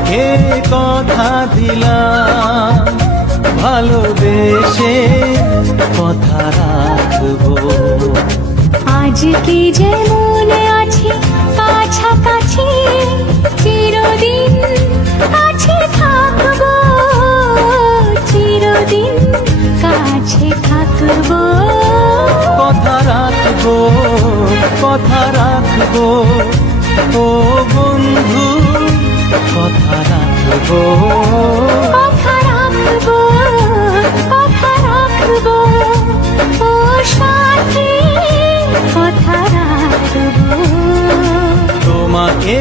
তোমাকে কথা দিলাম, ভালোবেসে কথা রাখবো। আজকে যেমন আছি কাছাকাছি, চিরদিন কাছে থাকবো, চিরদিন কাছে থাকবো। কথা রাখবো, কথা রাখবো, ও বন্ধু কথা রাখবো। কথা রাখবো, কথা রাখবো, ও সাথী কথা রাখবো। তোমাকে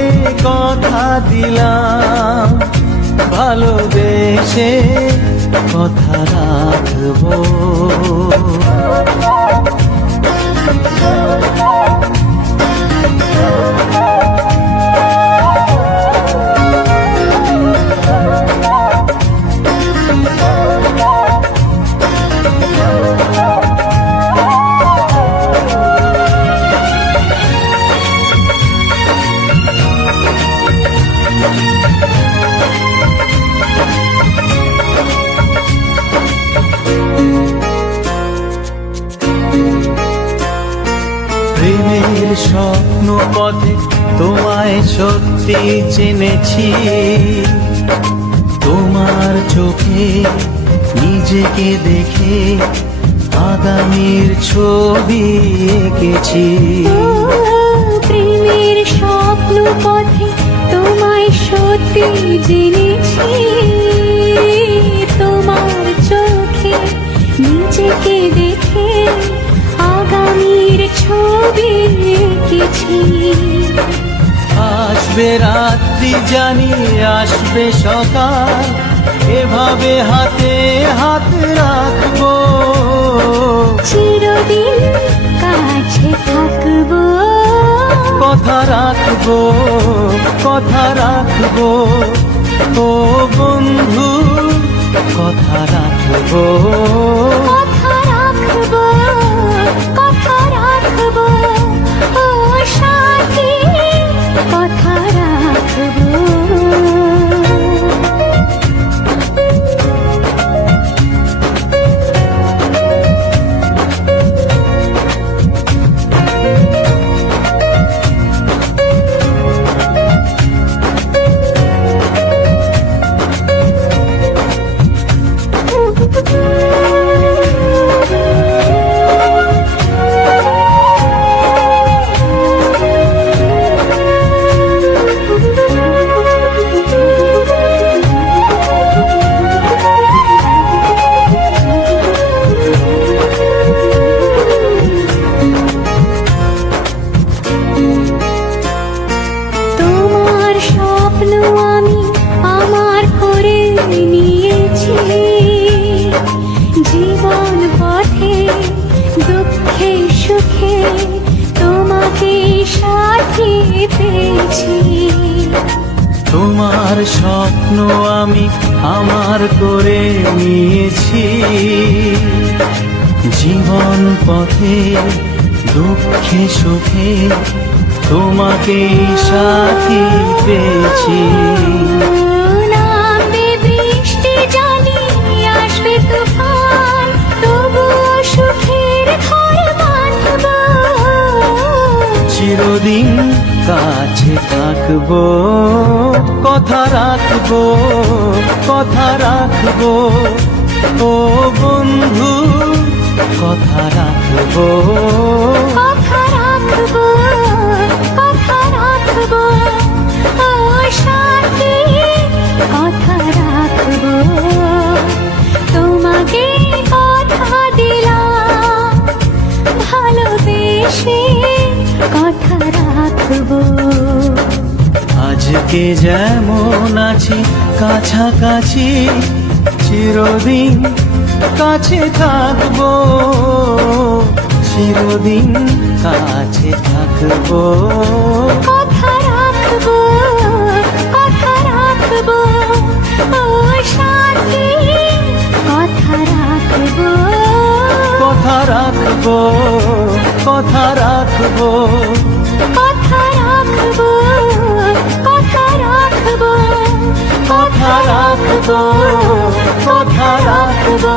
কথা দিলাম, ভালোবেসে কথা রাখবো। প্রেমের স্বপ্ন পথে তোমায় সত্যি চিনেছি, তোমার চোখে নিজেকে দেখে আগামীর ছবি এঁকেছি। প্রেমের স্বপ্ন পথে তোমায় সত্যি জেনেছি, তোমার চোখে নিজেকে দেখে আগামীর ছবি এঁকেছি। আসবে রাত্রি জানি আসবে সকাল, এভাবে হাতে হাত রাখবো, চিরদিন কাছে থাকবো। কথা রাখবো, কথা রাখবো, ও বন্ধু কথা রাখবো। কথা রাখবো, কথা রাখবো, ও সাথী কথা রাখবো। তোমার স্বপ্ন আমি আমার করে নিয়েছি, জীবন পথে দুঃখে সুখে তোমাকে সাথী পেয়েছি। তোমার স্বপ্ন আমি আমার করে নিয়েছি, জীবন পথে দুঃখে সুখে তোমাকে সাথী পেয়েছি। নামবে বৃষ্টি জানি আসবে তুফান, তবুও সুখের ঘর বাঁধবো, চিরদিন কাছে থাকবো। কথা রাখবো, কথা রাখবো, ও বন্ধু কথা রাখবো। কথা রাখবো, কথা রাখবো, ও সাথী কথা রাখবো। তোমাকে কথা দিলাম, ভালোবেসে কথা রাখবো। আজকে যেমন আছি কাছাকাছি, চিরদিন কাছে থাকবো, চিরদিন কাছে থাকবো। কথা রাখবো, কথা রাখবো, ও সাথী কথা রাখবো। কথা রাখবো, কথা রাখবো, কথা রাখবো, কথা রাখবো, কথা রাখবো